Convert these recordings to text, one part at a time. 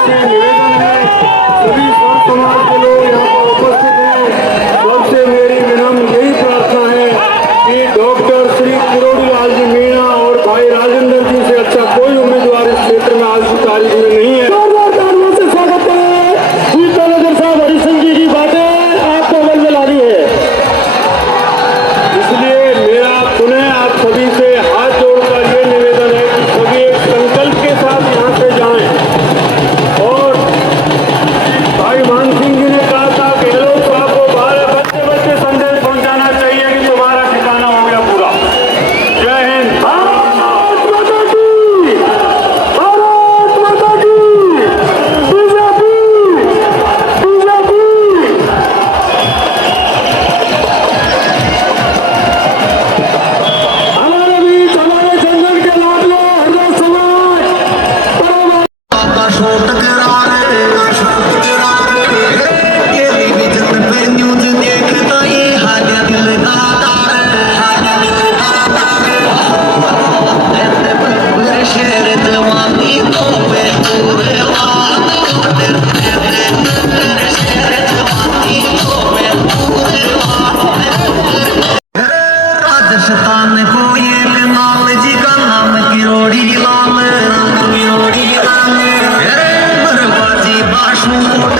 से निवेदन है, सभी सर्व समाज के लोग यहाँ पर उपस्थित हैं, सबसे मेरी विनम्र यही प्रार्थना है कि डॉक्टर श्री किरोड़ी लाल जी मीणा और भाई राजेंद्र जी से अच्छा कोई उम्मीदवार इस क्षेत्र में आज की तारीख में नहीं है। स्वागत करें शीतल साहब हरि सिंह जी की बातें आपको बलबलानी है, इसलिए मेरा पुनः आप सभी से हाथ जोड़कर ये निवेदन है कि सभी एक संकल्प के साथ यहाँ से जाएं। और भाई मान सिंह जी ने कहा था कि गहलोत साहब को बच्चे बच्चे संदेश पहुंचाना चाहिए कि तुम्हारा ठिकाना हो गया पूरा। जय हिंद। भारत माता की, भारत माता की, बीजेपी, बीजेपी। हमारे बीच हमारे जंगल के लाडले हरदास समाज राजस्थान को ये लाल जी का नाम किरोड़ी लाल, किरोड़ी लाल बरबाजी बाशुकोट।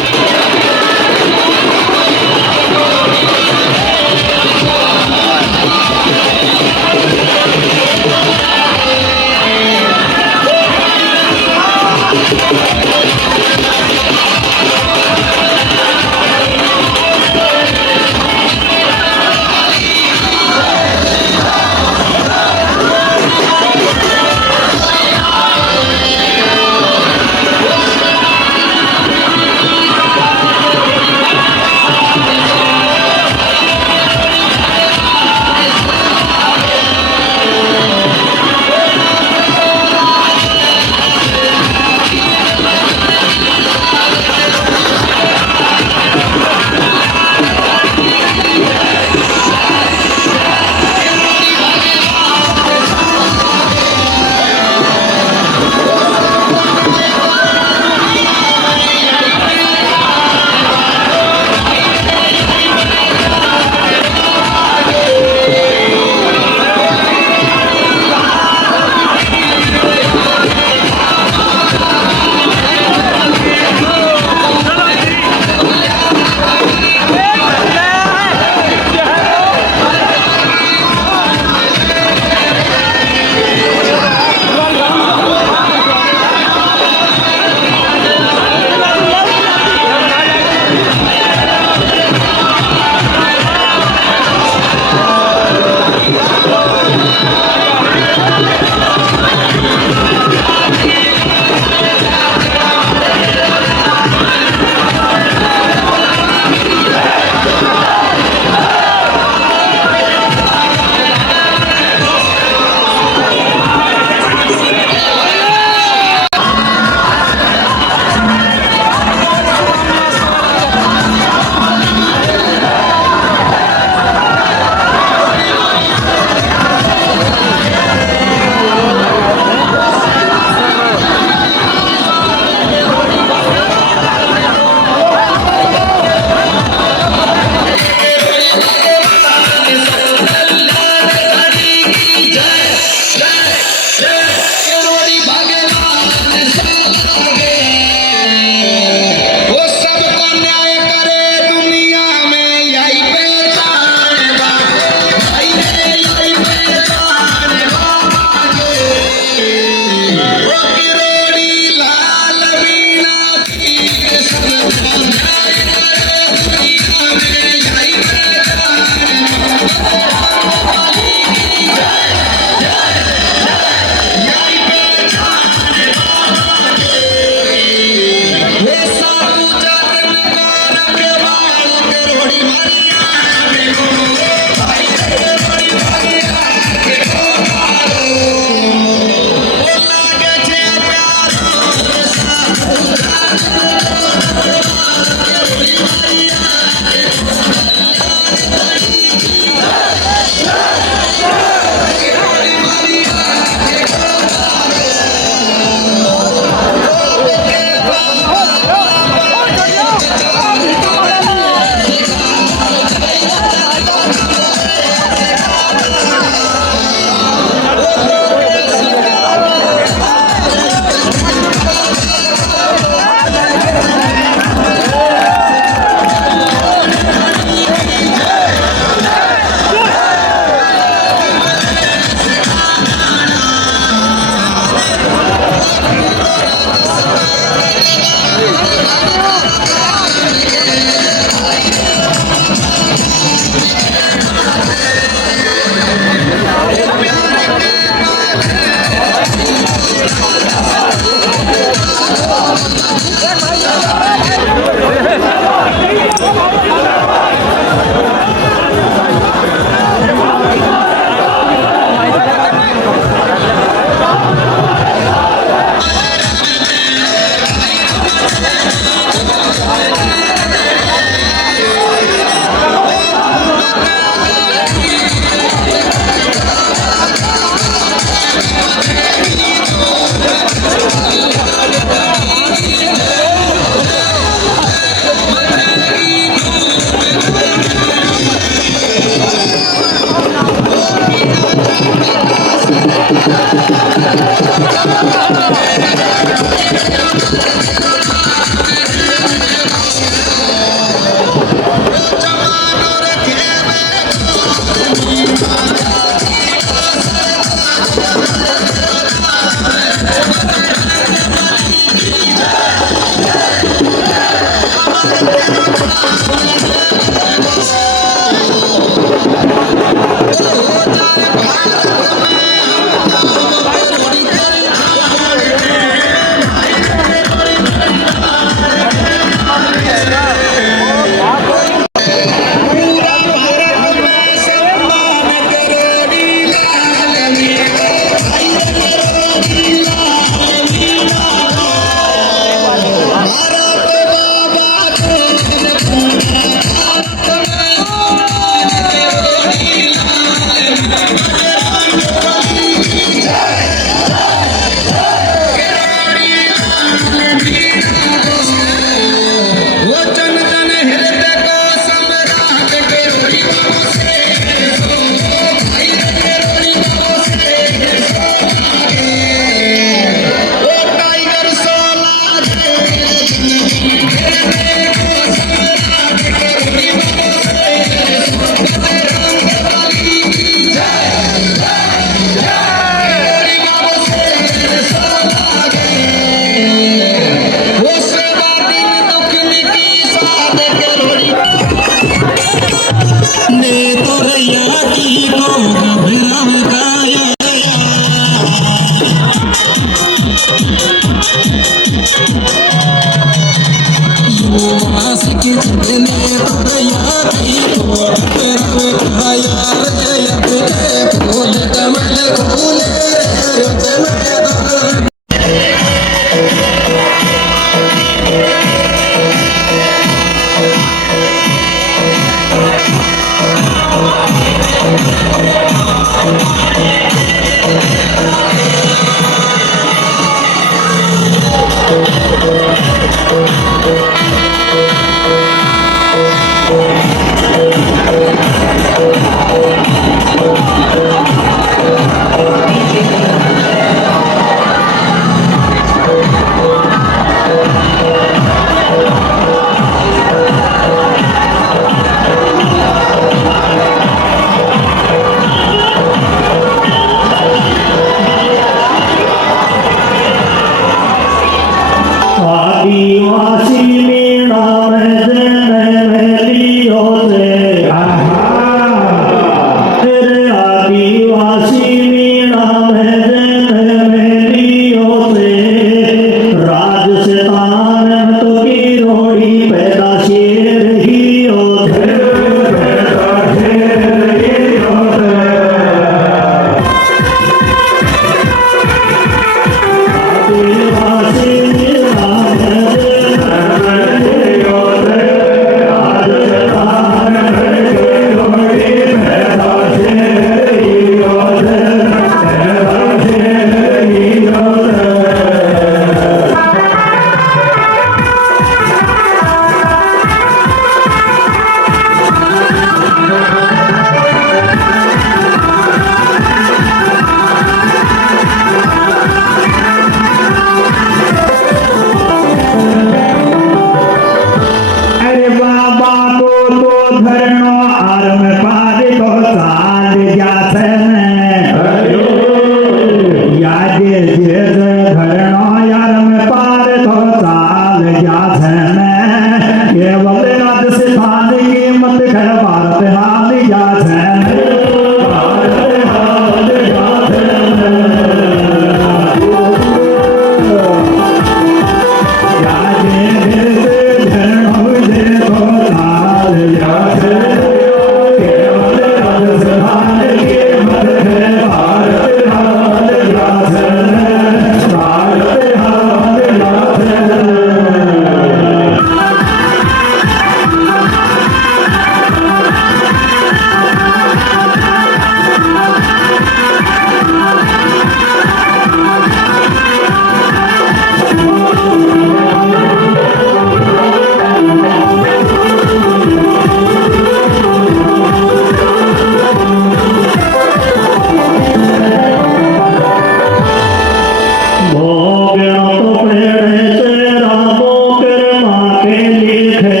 भोगनो तो पेड़े से रामो तेरे माँ के लिखे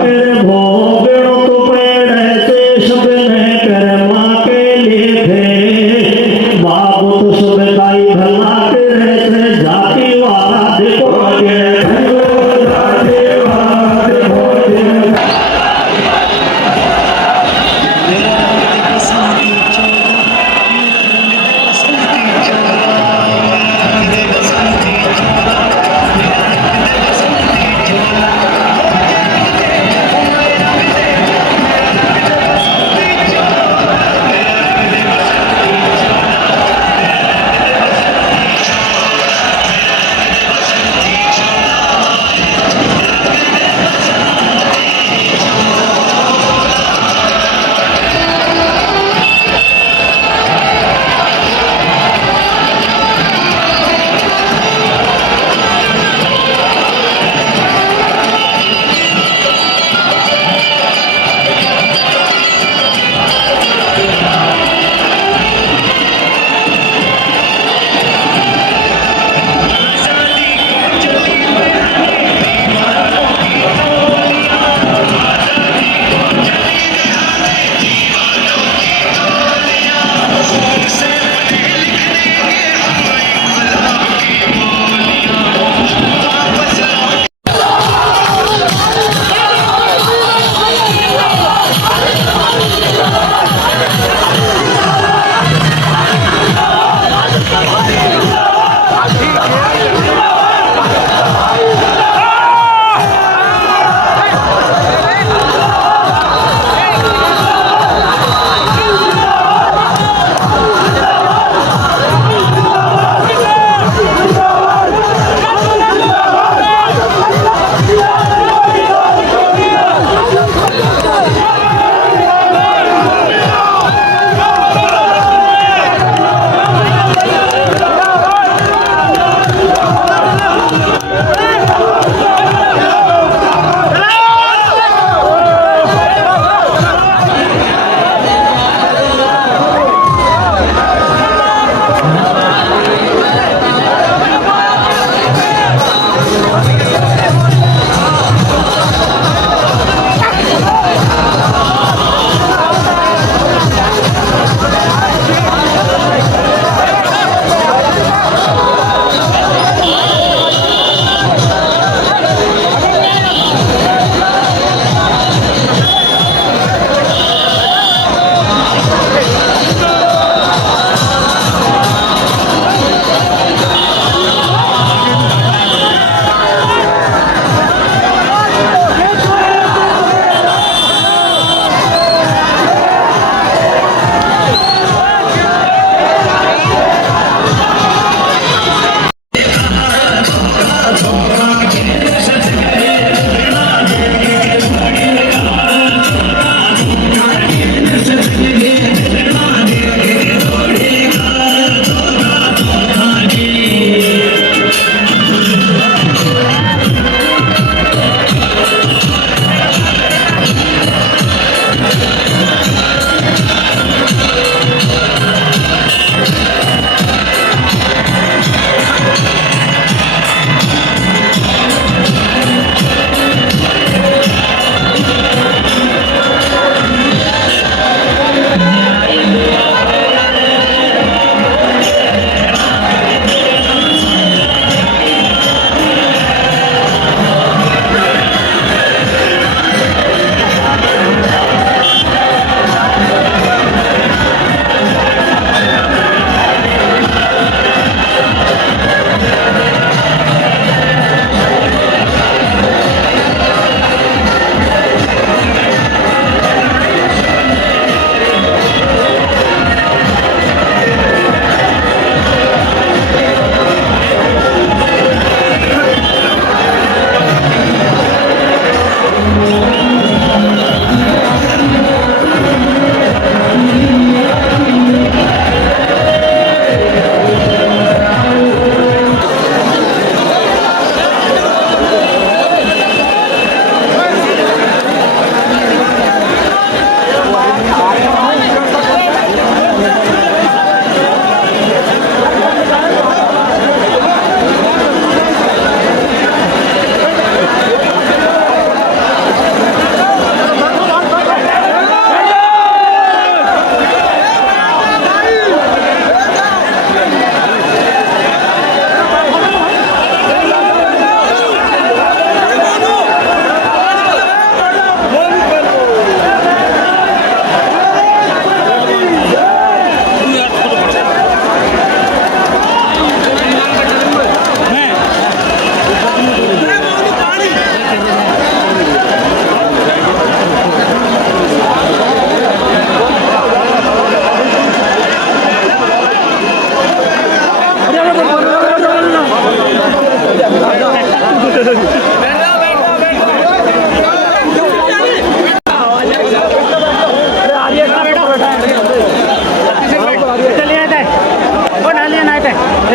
तेरे भोगनो तो पेड़े से सबने तेरे माँ के लिखे बाबू तो सब दाई भला तेरे से जाति वाला देखो ये जाति वाला देखो ये मेरा रंग बसंती चौदह, मेरा रंग बसंती चौदह।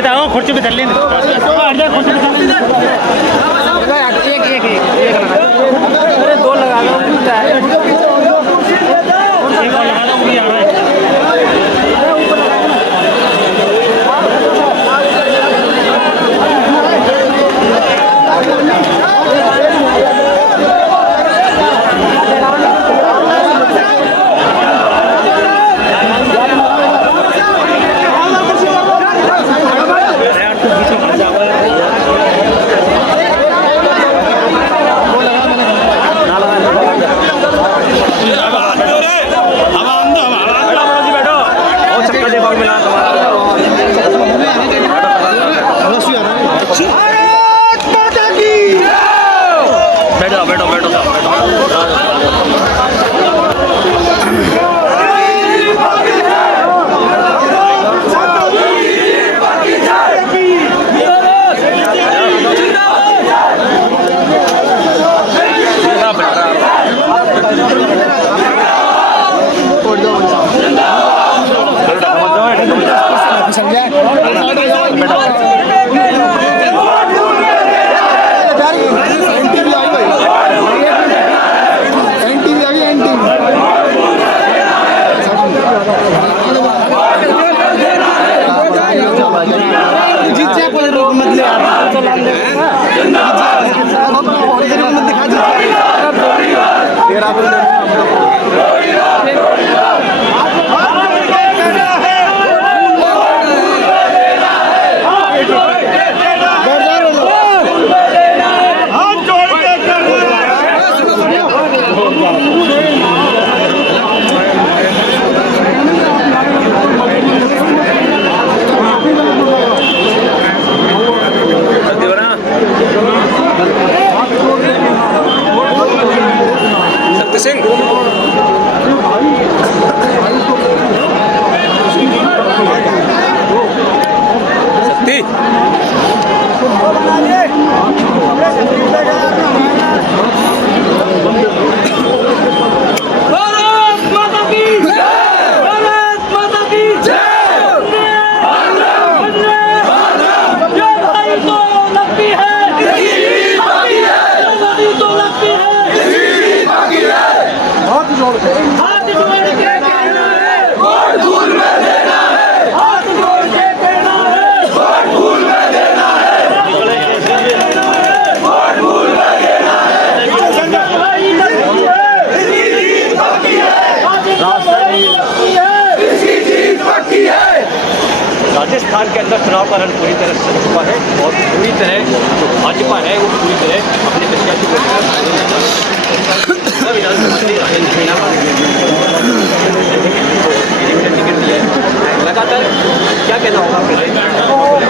खुर्ची भी धर लेंगे खुर्ची भी धर लेंगे दो लगा लो राजस्थान के अंदर चुनाव का रण पूरी तरह सज चुका है और पूरी तरह जो भाजपा है वो पूरी तरह अपने प्रत्याशी टिकट दिया है। लगातार क्या कहना होगा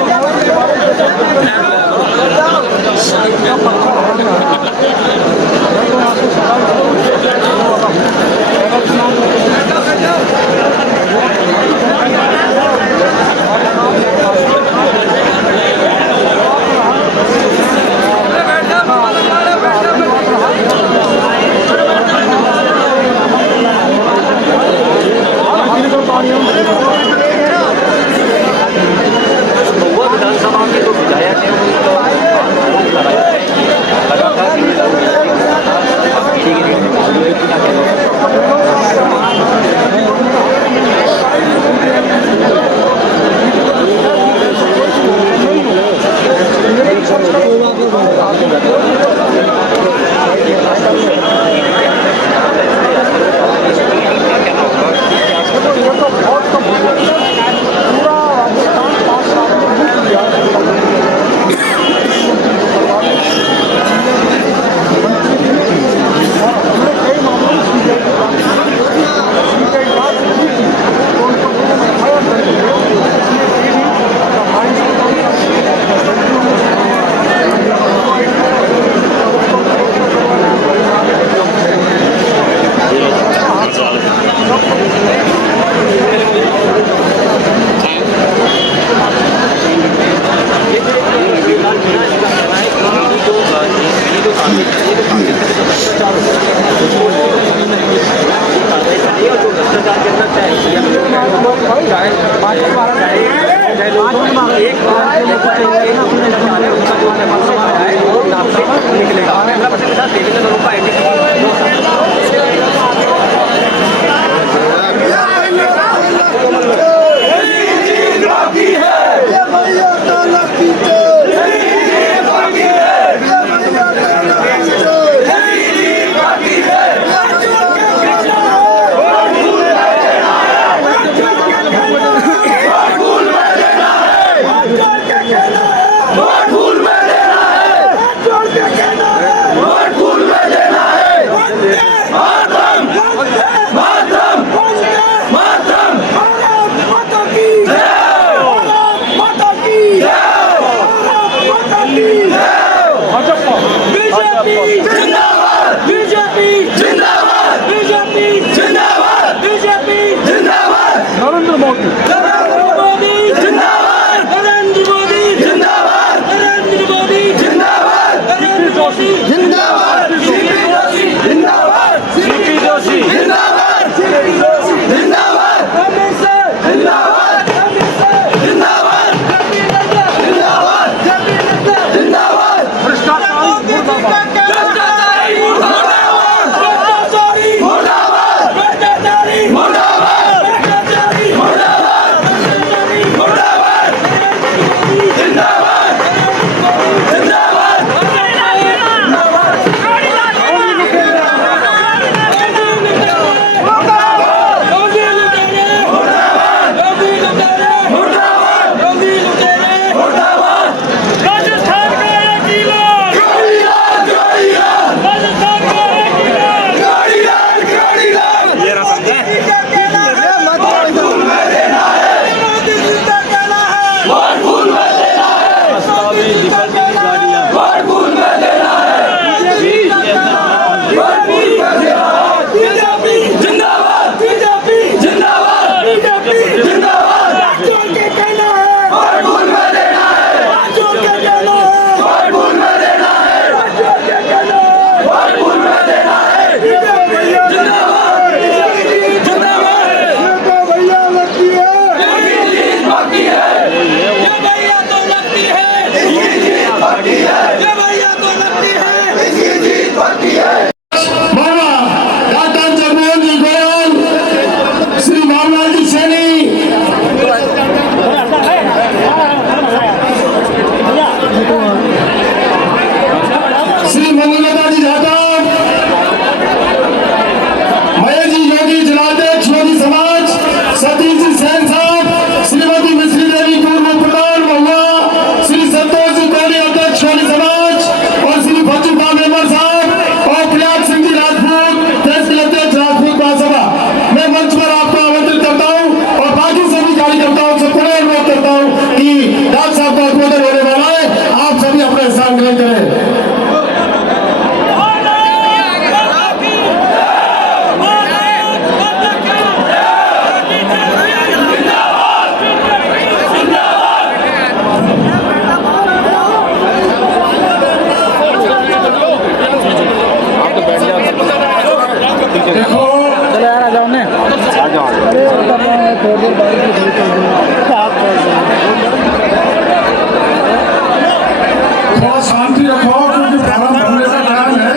थोड़ा शांति रखो क्योंकि फार्म भरने का टाइम है।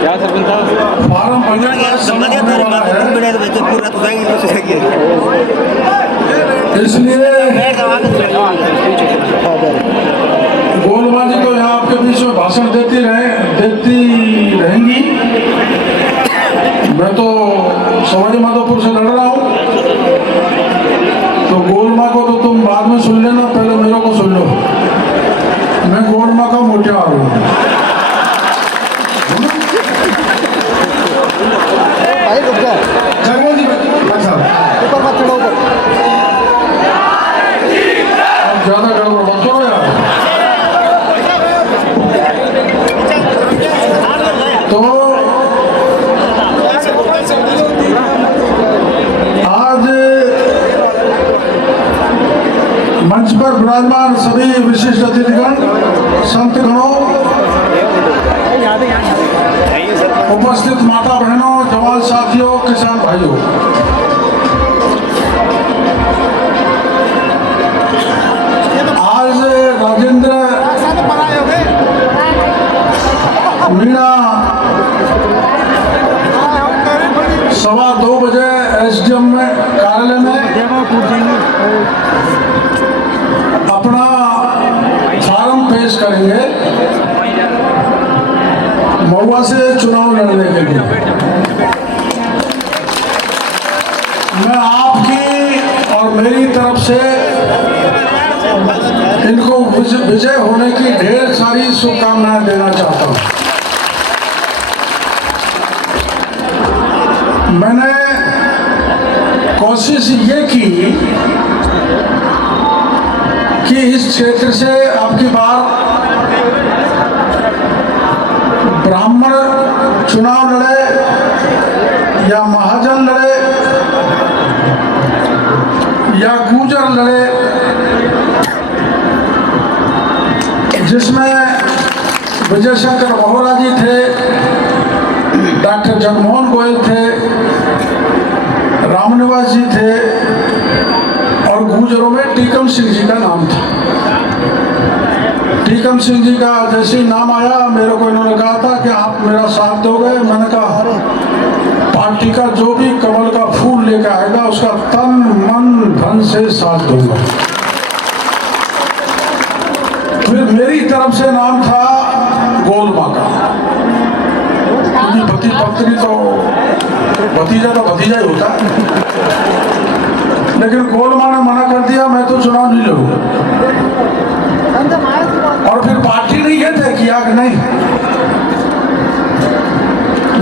क्या सरपंच साहब? फार्म भरने का समय होने वाला है, इसलिए गोलबाजी तो यहाँ आपके बीच में भाषण देती रहेंगी। मैं तो सवाई माधोपुर से लड़ रहा हूँ, तो गोलमा को तो तुम बाद में सुन लेना, पहले मेरे को सुन लो। मैं गोलमा का मोटियार हूँ। जगमोहन जी ज्यादा गड़बड़ मत करो यार। तो आज मंच पर विराजमान सभी विशिष्ट अतिथिगण, संतगणों, उपस्थित माता बहनों, जवान साथियों, किसान भाइयों, लड़ने के लिए। मैं आपकी और मेरी तरफ से इनको विजय होने की ढेर सारी शुभकामनाएं देना चाहता हूं। मैंने कोशिश ये की कि इस क्षेत्र से अब की बार ब्राह्मण चुनाव लड़े या महाजन लड़े या गुर्जर लड़े, जिसमें विजय शंकर महोरा जी थे, डॉक्टर जगमोहन गोयल थे, रामनिवास जी थे और गुर्जरों में टीकम सिंह जी का नाम था। टीकम सिंह जी का जैसे ही नाम आया मेरे को इन्होंने कहा था कि आप मेरा साथ दोगे। मैंने कहा पार्टी का जो भी कमल का फूल लेकर आएगा उसका तन मन धन से साथ दूंगा। फिर मेरी तरफ से नाम था गोलमा का, क्योंकि पति पत्नी तो भतीजा ही होता है, लेकिन गोलमा ने मना कर दिया, मैं तो चुनाव नहीं लड़ूंगा। और फिर पार्टी ने यह तय किया कि नहीं,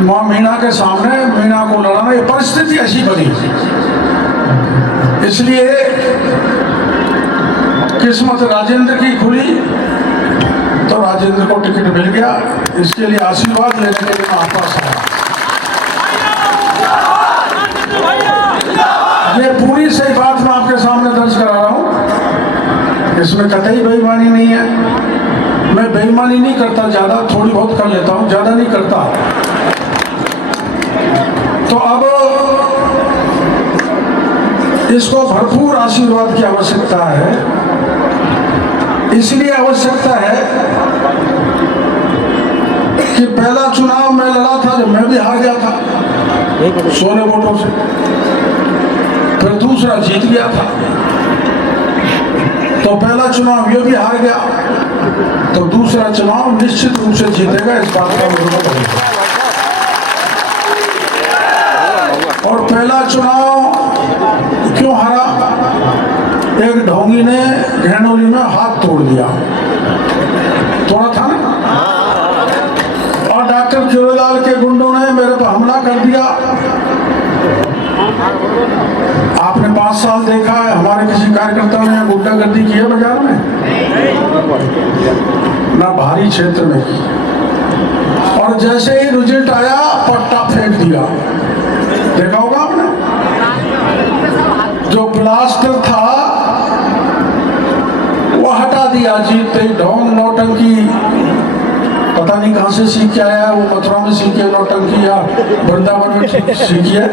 मां मीणा के सामने मीणा को लड़ाना, ये परिस्थिति ऐसी बनी, इसलिए किस्मत राजेंद्र की खुली तो राजेंद्र को टिकट मिल गया। इसके लिए आशीर्वाद लेने के लिए मैं आपका आया। ये पूरी सही बात मैं आपके सामने दर्ज करा रहा हूं, इसमें कतई बेईमानी नहीं है। मैं बेईमानी नहीं करता, ज्यादा थोड़ी बहुत कर लेता हूं, ज्यादा नहीं करता। तो अब इसको भरपूर आशीर्वाद की आवश्यकता है। इसलिए आवश्यकता है कि पहला चुनाव मैं लड़ा था जब मैं भी हार गया था 16 वोटों से, फिर दूसरा जीत गया था, तो पहला चुनाव ये भी हार गया, तो दूसरा चुनाव निश्चित रूप से जीतेगा, इस बात का मुझे पता है। और पहला चुनाव क्यों हारा? एक ढोंगी ने घैनोली में हाथ तोड़ दिया, तोड़ा था ना, और डॉक्टर केवलाल के गुंडों ने मेरे पर हमला कर दिया। आपने 5 साल देखा है हमारे किसी कार्यकर्ता ने गुंडागर्दी की है बाजार में? ना भारी क्षेत्र में की। और जैसे ही रिजल्ट आया पट्टा फेंक दिया, देखा होगा आपने, जो प्लास्टर था वो हटा दिया। जीतते ही ढोंग नौटंकी पता नहीं कहां से सीख के आया, वो मथुरा में सीखे नौटंकी या वृंदावन में सीखी है।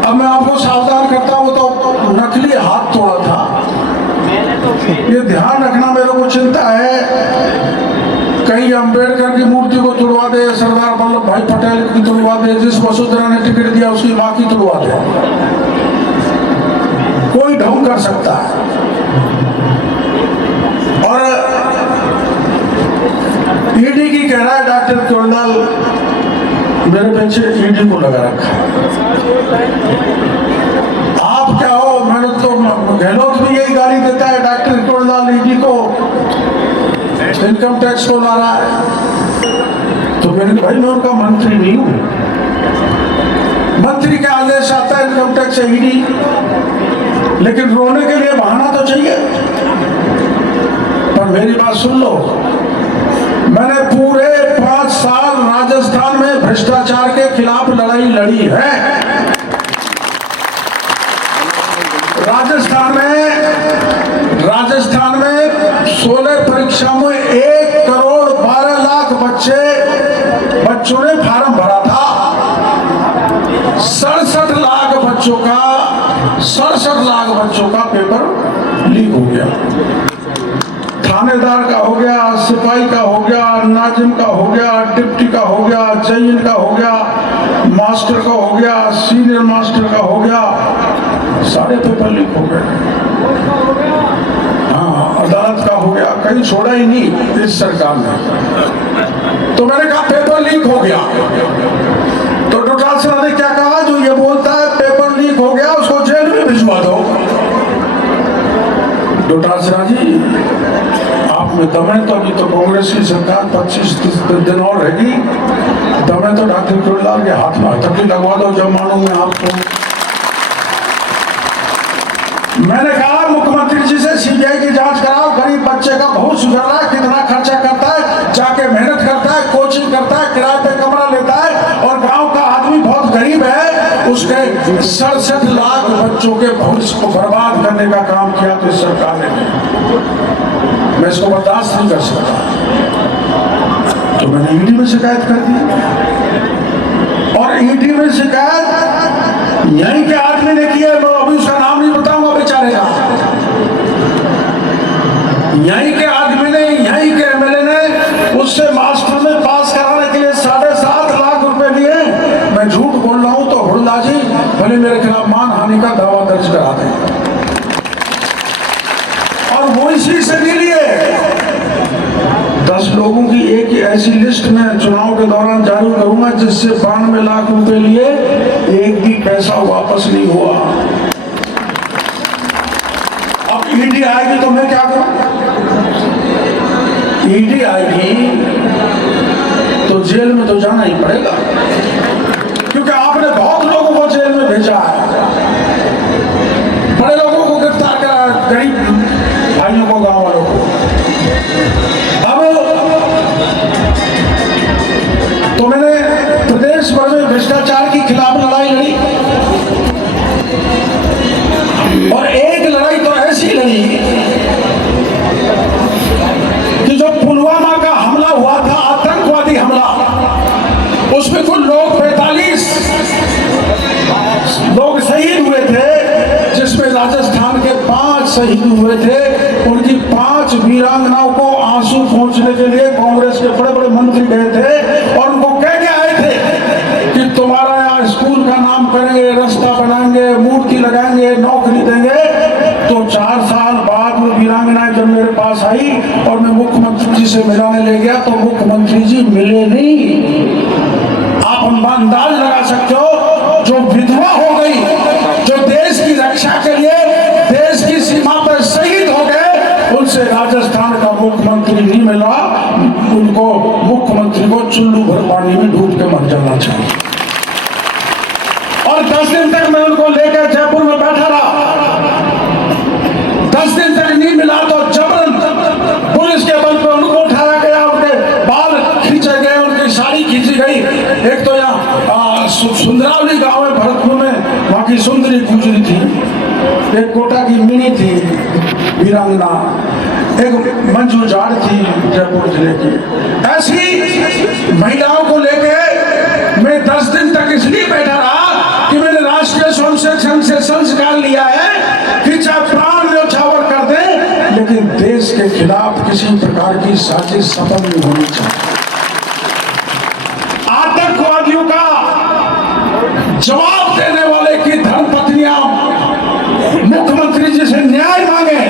अब मैं आपको सावधान करता हूं, तो नकली हाथ तोड़ा था, ये ध्यान रखना। मेरे को चिंता है कहीं अंबेडकर की मूर्ति को तोड़वा दे, सरदार वल्लभ भाई पटेल की तोड़वा दे, जिस वसुंधरा ने टिकट दिया उसकी मां की तोड़वा दे। कोई ढोंग कर सकता है। और ईडी की कह रहा है डॉक्टर केवलाल मेरे पीछे ईडी को लगा रखा। आप क्या हो? मैंने तो गहलोत भी यही गाली देता है डॉक्टर केवलाल ईडी को, इनकम टैक्स को ला रहा है। तो मेरे भाई मैं उनका मंत्री नहीं हूं, मंत्री का आदेश आता है इनकम टैक्स है ईडी, लेकिन रोने के लिए बहाना तो चाहिए। पर मेरी बात सुन लो, मैंने पूरे 5 साल राजस्थान में भ्रष्टाचार के खिलाफ लड़ाई लड़ी है। राजस्थान में 16 परीक्षा में 1 करोड़ 12 लाख बच्चों ने फार्म भरा था। 67 लाख बच्चों का पेपर लीक हो गया। थानेदार का हो गया, सिपाही का हो गया, नाजिम का हो गया, डिप्टी का हो गया, जैन का हो गया, मास्टर का हो गया, सीनियर मास्टर का हो गया, सारे पेपर लीक हो गए। हाँ, अदालत का हो गया, कहीं छोड़ा ही नहीं इस सरकार ने। तो मैंने कहा पेपर लीक हो गया। तो डोटासरा ने क्या कहा, जो ये बोलता है पेपर लीक हो गया उसको जेल में भिजवा दो। डोटासरा जी आप में दम है तो अभी तो कांग्रेस की सरकार 25-30 दिन और रहेगी, दम है तो डॉक्टर किरोड़ीलाल के हाथ में हथकड़ी लगवा दो जब मानूं मैं आपको। मैंने कहा मुख्यमंत्री जी से सीबीआई की जांच कराओ, गरीब बच्चे का बहुत सुधर रहा है, कितना खर्चा करता है, जाके मेहनत करता है, कोचिंग करता है, किराए पे कमरा लेता है, और गांव का आदमी बहुत गरीब है, उसके 67 लाख बच्चों के भविष्य को बर्बाद करने का काम किया तो इस सरकार ने। मैं इसको बर्दाश्त नहीं कर सकता, तो मैंने ईडी में शिकायत कर दी। और ईडी में शिकायत यहीं के आदमी ने की है, मैं अभी उसका नाम नहीं बताऊंगा बेचारे का। यहीं के आदमी ने, यहीं के एमएलए ने उससे मास्टर में पास कराने के लिए 7.5 लाख रुपए लिए। मैं झूठ बोल रहा हूं तो हुड़ला जी भले मेरे खिलाफ मानहानि का दावा दर्ज करा दें। और वो इसी से नहीं लिए, 10 लोगों की एक ऐसी लिस्ट में चुनाव के दौरान जारी करूंगा जिससे 92 लाख रुपए लिए, एक भी पैसा वापस नहीं हुआ। अब ईडी आएगी तो मैं क्या करूं? ईडी आएगी तो जेल में तो जाना ही पड़ेगा, क्योंकि आपने बहुत लोगों को जेल में भेजा है, बड़े लोगों को गिरफ्तार करा, गरीब भाइयों को, गांव वालों को। अब तो मैंने प्रदेश भर में भ्रष्टाचार के खिलाफ लड़ाई लड़ी, और एक लड़ाई तो ऐसी लड़ी कि जो पुलवामा का हमला हुआ था, आतंकवादी हमला, उसमें कुल लोग 45 लोग शहीद हुए थे, जिसमें राजस्थान के 5 शहीद हुए थे। उनकी 5 वीरांगनाओं को आंसू पहुंचने के लिए कांग्रेस के बड़े बड़े मंत्री गए थे और उनको कह के आए थे कि तुम्हारा यहाँ स्कूल का नाम करेंगे, रास्ता बनाएंगे, मूर्ति लगाएंगे, नौकरी देंगे। तो 4 साल बाद वो वीरांगनाएं जब मेरे पास आई और मैं मुख्यमंत्री जी से मिलाने ले गया तो मुख्यमंत्री जी मिले नहीं। आप अंदाज लगा सकते हो, जो विधवा हो गई, जो देश की रक्षा के लिए देश की सीमा पर शहीद हो गए, उनसे राजस्थान का मुख्यमंत्री नहीं मिला। उनको मुख्यमंत्री को चुल्लू भर पानी में डूब के मर जाना चाहिए। और 10 दिन तक मैं उनको लेकर जयपुर में बैठा रहा, 10 दिन तक नहीं मिला तो जबरन पुलिस के बल पर उनको उठाया गया, उनके बाल खींचे गए, उनकी साड़ी खींची गई। एक तो यहाँ सुंदरावली गांव है भरतपुर में, वहां की सुंदरी गुजरी थी, एक कोटा की मिनी थी वीरांगना, एक मंजू जाड़ थी जयपुर जिले की। ऐसी महिलाओं को लेके मैं 10 दिन तक इसलिए बैठा रहा कि मैंने राष्ट्रीय स्वयंसेवक संघ से संस्कार लिया है कि चाहे प्राण न्यौछावर कर दे, लेकिन देश के खिलाफ किसी प्रकार की साजिश सफल नहीं होनी चाहिए। आतंकवादियों का जवाब देने वाले की धर्मपत्नियां मुख्यमंत्री जी से न्याय मांगे,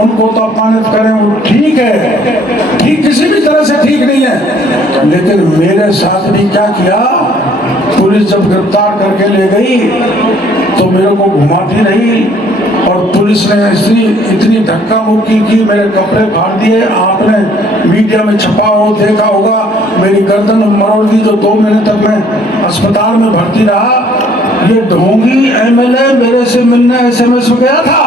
उनको तो अपमानित करें, वो ठीक है, ठीक किसी भी तरह से ठीक नहीं है। लेकिन मेरे साथ भी क्या किया, पुलिस जब गिरफ्तार करके ले गई तो मेरे को घुमाती रही और पुलिस ने इतनी धक्का मुक्की की, मेरे कपड़े फाड़ दिए। आपने मीडिया में छपा हो, देखा होगा, मेरी गर्दन मरोड़ दी, जो 2 महीने तक मैं अस्पताल में भर्ती रहा। ये ढोंगी एमएलए मेरे से मिलने SMS में गया था।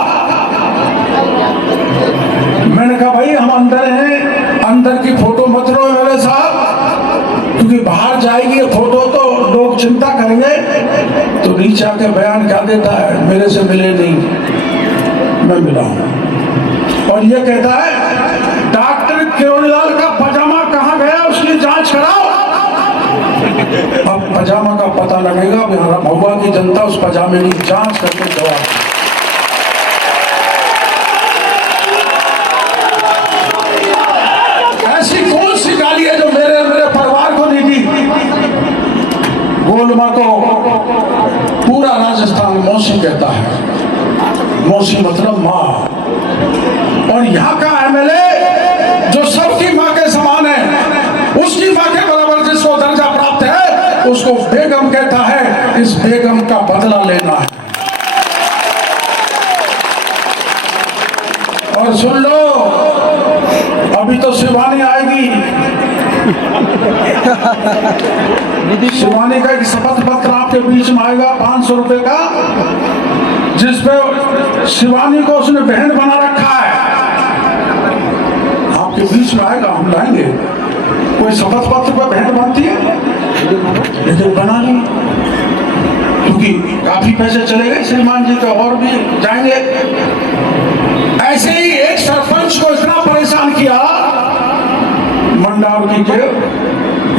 मैंने कहा भाई हम अंदर हैं, अंदर की फोटो मत लो एमएलए साहब, क्योंकि बाहर जाएगी ये फोटो तो लोग चिंता करेंगे। तो नीचे आके बयान क्या देता है, मेरे से मिले नहीं, मैं मिला हूं। और ये कहता है डॉक्टर किरोड़ीलाल का पजामा कहां गया, उसकी जांच कराओ। अब पजामा का पता लगेगा, महुआ की जनता उस पजामे की जांच करके जवाब। ऐसी कौन सी गाली है जो मेरे परिवार को नहीं दी? गोलमा को पूरा राजस्थान मौसी कहता है, मौसी मतलब माँ। और यहाँ का एमएलए जो सबकी माँ के समान है, उसकी माँ के इस बेगम का बदला लेना है। और सुन लो, अभी तो शिवानी आएगी। शिवानी का एक शपथ पत्र आपके बीच में आएगा 500 रुपए का, जिसपे शिवानी को उसने बहन बना रखा है। आपके बीच में आएगा, हम लाएंगे। कोई शपथ पत्र पर बहन बनती है, लेकिन बना ली, क्योंकि काफी पैसे चले गए श्रीमान जी के, और भी जाएंगे। ऐसे ही एक सरपंच को इतना परेशान किया मंडावकी के,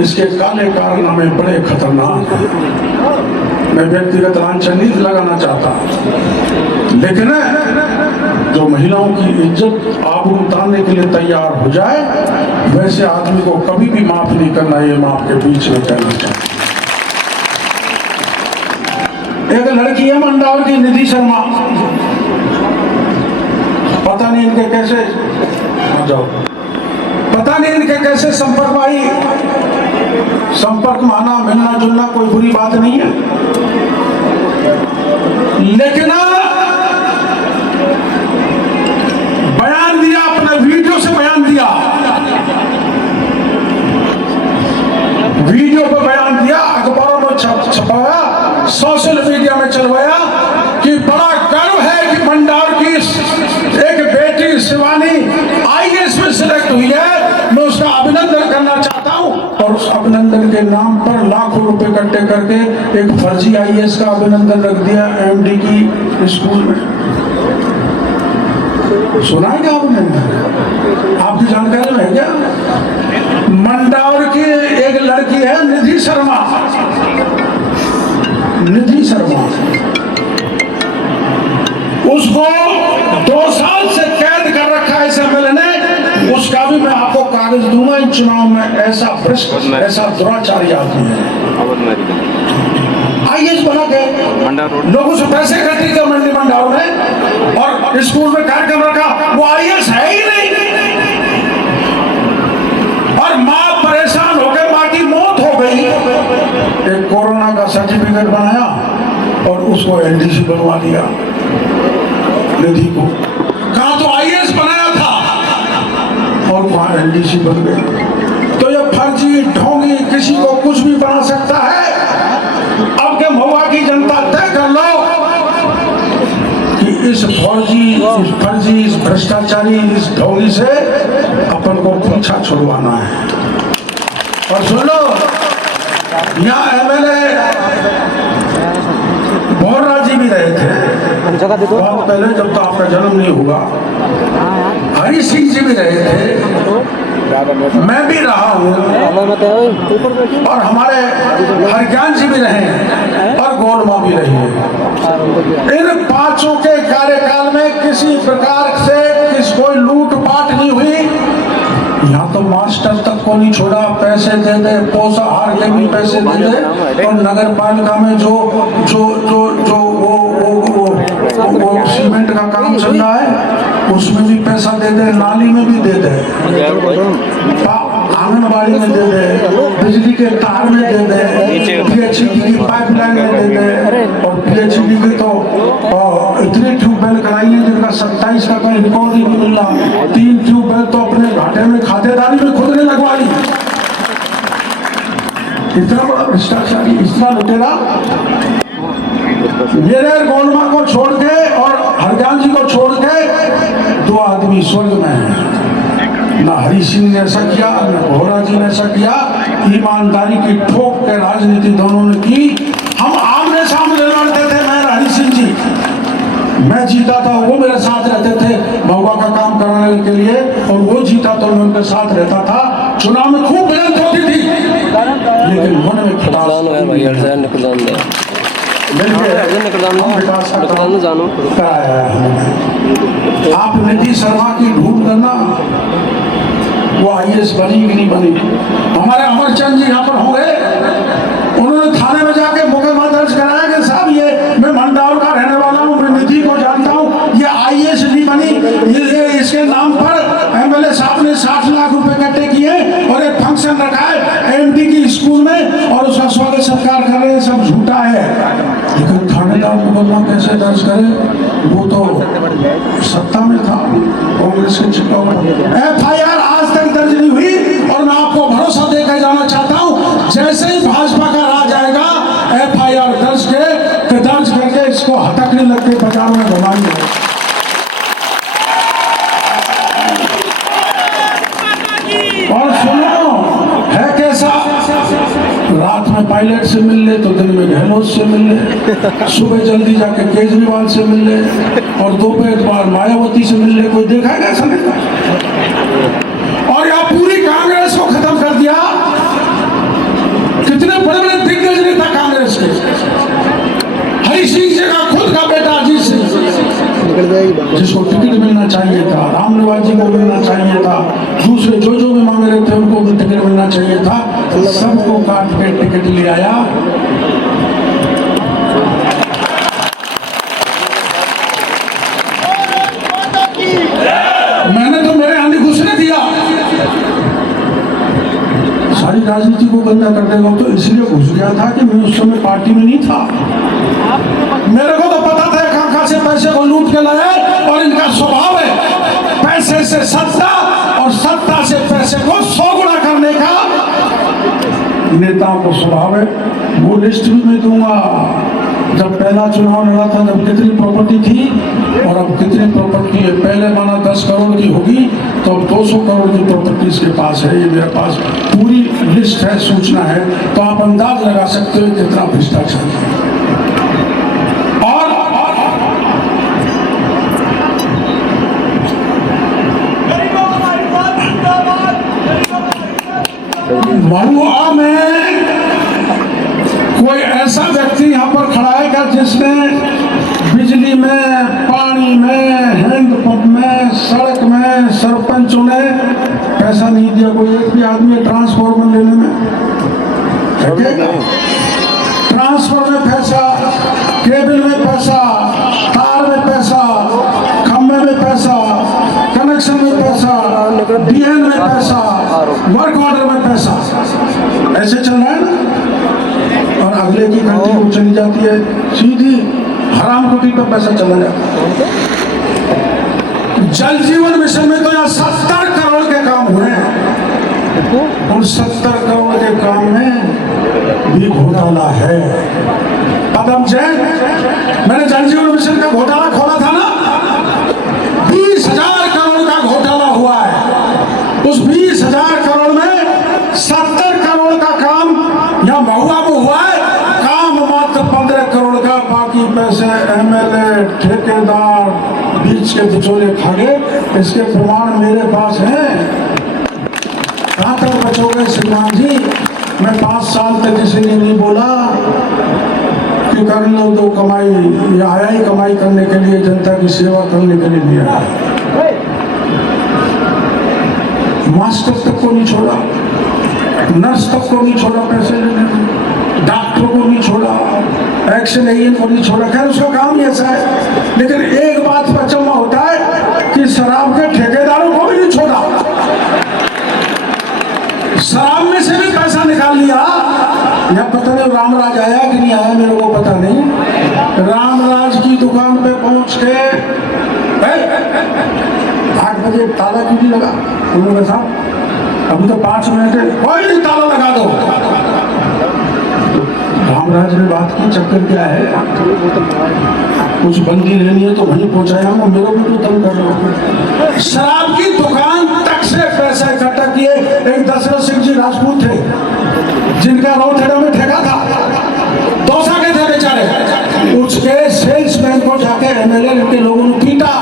इसके काले कारनामे बड़े खतरनाक हैं। मैं व्यक्तिगत लांछन नहीं लगाना चाहता, लेकिन जो महिलाओं की इज्जत आबरू उतारने के लिए तैयार हो जाए, वैसे आदमी को कभी भी माफ नहीं करना। ये मैं आपके बीच में कहना चाहता हूं। एक लड़की है मंडावर की, निधि शर्मा, पता नहीं इनके कैसे, आ जाओ, पता नहीं इनके कैसे संपर्क में आई। संपर्क में आना, मिलना जुलना कोई बुरी बात नहीं है, लेकिन बयान दिया, अपने वीडियो से बयान दिया, वीडियो पे बयान दिया, अखबारों में छपाया, सोशल मीडिया में चलवाया कि बड़ा गर्व है कि मंडार की एक बेटी शिवानी आईएएस में सिलेक्ट हुई है। मैं उसका अभिनंदन करना चाहता हूं। और उस अभिनंदन के नाम पर लाखों रुपए इकट्ठे करके एक फर्जी आईएएस का अभिनंदन रख दिया एमडी की स्कूल में। सुना है क्या आपने? आपकी जानकारी में है क्या? मंडावर की एक लड़की है निधि शर्मा, निधि शर्मा, उसको 2 साल से कैद कर रखा है इस एमएलए ने। उसका भी मैं आपको कागज दूंगा इन चुनाव में। ऐसा भ्रष्ट, ऐसा दुराचारी आदमी है। आईएएस बना के लोगों से पैसे इकट्ठे कर मंडी मंडाव में, और स्कूल में कार्यक्रम रखा। वो आईएएस है ही नहीं। और मां परेशान हो गई, मां की मौत हो गई। एक कोरोना का सर्टिफिकेट बनाया और उसको एलडीसी बनवा दिया निधि को। कहा तो आईएएस बनाया था और वहां एलडीसी बन गई। तो ये फर्जी ढोंगी किसी को कुछ भी बना सकता है। अब के महुआ की जनता तय कर लो कि इस फर्जी, इस भ्रष्टाचारी, इस ढोंगी से अपन को पीछा छुड़वाना है। और सुन लो, यहाँ एमएलए बोहरा जी भी रहे थे बहुत पहले, जब तो आपका जन्म नहीं हुआ। हरी सिंह जी भी रहे थे, मैं भी रहा हूँ, और हमारे हरज्ञान जी भी रहे और गोलमा भी रही है। इन 5 के कार्यकाल में किसी प्रकार से कोई लूटपाट नहीं हुई। यहाँ तो मास्टर तक को नहीं छोड़ा, पैसे दे दे, पोषाहार के भी पैसे दे दे। और नगर पालिका में जो जो जो जो वो सीमेंट का काम चल रहा है, उसमें भी पैसा दे दे, नाली में भी दे दे, आंगनबाड़ी में दे दे, बिजली के तार में दे दे, पीएचईडी की पाइपलाइन में दे दे। और पीएचईडी की तो इतने ट्यूबवेल कराई है जिनका 27 का कोई रिकॉर्ड ही नहीं मिल रहा। 3 ट्यूबवेल तो अपने घाटे में खातेदारी में खुद ने लगवा ली। इतना बड़ा भ्रष्टाचारी, इतना लुटेरा। मेरे गोलमा को छोड़ के और हरजान जी को छोड़ के 2 आदमी स्वर्ग में हैं। ना हरी सिंह ने ऐसा किया, ना भोरा जी ने ऐसा किया। ईमानदारी की ठोक के राजनीति दोनों ने की। हम आमने सामने लड़ते थे, मैं हरी सिंह जी, मैं जीता था, वो मेरे साथ रहते थे महुआ का काम कराने के लिए, और वो जीता तो मैं उनके साथ रहता था। चुनाव में खूब मेहनत होती थी, लेकिन मन में आप निधि शर्मा की ढूंढ करना, वो आईएएस बनी कि नहीं बनी। हमारे अमरचंद जी यहाँ पर होंगे, उन्होंने थाने में जाके मुकदमा दर्ज कराया कि साहब ये मैं मंडावर का रहने वाला हूँ, मैं निधि को जानता हूँ, ये आईएएस नहीं बनी, ये इसके नाम पर एमएलए साहब ने 60 लाख रुपए इकट्ठे किए और एक फंक्शन रखा है एमडी की स्कूल में और उसका स्वागत सत्कार कर रहे हैं, सब झूठा है। मुकदमा कैसे दर्ज करे, वो तो सत्ता में था, कांग्रेस के चिपका हुआ। FIR आज तक दर्ज नहीं हुई और मैं आपको भरोसा देकर जाना चाहता हूं, जैसे ही भाजपा का राज आएगा FIR दर्ज करके इसको हटकने लगते बाजार में घुमाएंगे। और सुनो, है कैसा, रात में पायलट से मिल ले तो दिन में गहलोत से मिल ले, सुबह जल्दी जाके केजरीवाल से मिल ले और दोपहर बाद मायावती से मिल ले। कोई देखा है ऐसा नहीं? और यहाँ पूरी कांग्रेस को खत्म कर दिया। कितने बड़े बड़े दिग्गज नेता कांग्रेस के, हरी सिंह जी का खुद का बेटा अजीत सिंह, जिसको टिकट मिलना चाहिए था, रामनिवास जी को मिलना चाहिए था, दूसरे जो भी मांग रहे थे उनको भी टिकट मिलना चाहिए था, सबको काट के टिकट ले आया। मैंने तो मेरे आने घुसने दिया, सारी राजनीति को गंदा कर देगा तो इसलिए घुस गया था कि मैं उस समय पार्टी में नहीं था। मेरे को तो पता था कहां से पैसे को लूट के लाए और इनका स्वभाव है पैसे से सत्ता और सत्ता से पैसे को 100 गुना करने का नेताओं को स्वभाव है। वो लिस्ट भी मैं दूंगा, जब पहला चुनाव लड़ा था जब कितनी प्रॉपर्टी थी और अब कितनी प्रॉपर्टी है। पहले माना 10 करोड़ की होगी तो अब 200 करोड़ की प्रॉपर्टी इसके पास है। ये मेरे पास पूरी लिस्ट है, सूचना है, तो आप अंदाज लगा सकते हो कितना भ्रष्टाचार है। महुआ में कोई ऐसा व्यक्ति यहाँ पर खड़ा है क्या जिसने बिजली में, पानी में, हैंडपंप में, सड़क में सरपंचों ने पैसा नहीं दिया? कोई एक भी आदमी ट्रांसफार्मर लेने में, ट्रांसफर में पैसा, केबल में पैसा, तार में पैसा, खंभे में पैसा, कनेक्शन में पैसा, DN में पैसा, वर्क ऑर्डर में पैसा, ऐसे चल रहा है ना। और अगले की घंटी को चली जाती है सीधी हराम कुटी पर पैसा चला जाता है। जल जीवन मिशन में तो यहाँ 70 करोड़ के काम हुए हैं और 70 करोड़ के काम में भी घोटाला है। पदम जैन, मैंने जल जीवन मिशन का घोटाला खोला था ना, 20,000 करोड़ का घोटाला हुआ है। उस 20,000 करोड़ में 70 करोड़ का काम यहाँ महुआ में हुआ है, काम मात्र 15 करोड़ का। बाकी पैसे MLA, ठेकेदार, बीच के बिचौले खा गए। इसके प्रमाण मेरे पास हैं। कहाँ तक बचोगे श्रीमान जी? मैं 5 साल तक इसलिए नहीं बोला कि कर लो तो कमाई, ये आया ही कमाई करने के लिए, जनता की सेवा करने के लिए नहीं आया। मास्टर तक को नहीं छोड़ा, नर्स तक को नहीं छोड़ा पैसे लेने में, डॉक्टर को नहीं छोड़ा, एक्शन एजेंट को नहीं छोड़ा। खैर उसका काम ही ऐसा है। लेकिन एक बात पर अचंभा होता है कि शराब के ठेकेदारों को भी नहीं छोड़ा, शराब में से भी पैसा निकाल लिया। या पता नहीं रामराज आया कि नहीं आया, मेरे को पता नहीं। रामराज की दुकान पे पहुंच के 8 बजे ताला क्यों नहीं लगा? उन्होंने साहब अभी तो 5 मिनट है, कोई नहीं, ताला लगा दो। रामराज ने बात की, चक्कर क्या है, कुछ बंदी लेनी है तो वहीं पहुंचाया हूँ, मेरे को तो तंग कर रहे हो। शराब की दुकान तक से पैसा इकट्ठा किए। एक दशरथ सिंह जी राजपूत थे जिनका रोटेडा में ठेका था, दौसा के थे बेचारे। उसके सेल्समैन को जाके MLA के लोगों ने पीटा,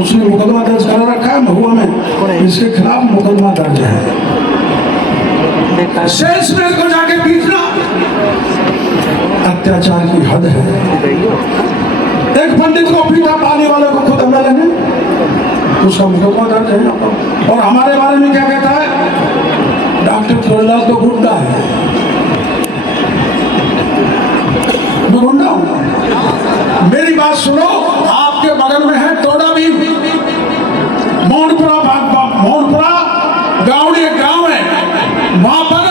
उसने मुकदमा दर्ज करा रखा है महुआ में, इसके खिलाफ मुकदमा दर्ज है। सेल्समैन को जाके पीटना अत्याचार की हद है। एक पंडित को पीटा, पानी वाले को खुद MLA ने, उसका मुकदमा दर्ज है। और हमारे बारे में क्या कहता है? डॉक्टर चोरलाल तो गुंडा है। मैं गुंडा हूं? मेरी बात सुनो, आपके बगल में है टोडा भी, मोहनपुरा गाँव, एक गांव है, वहां पर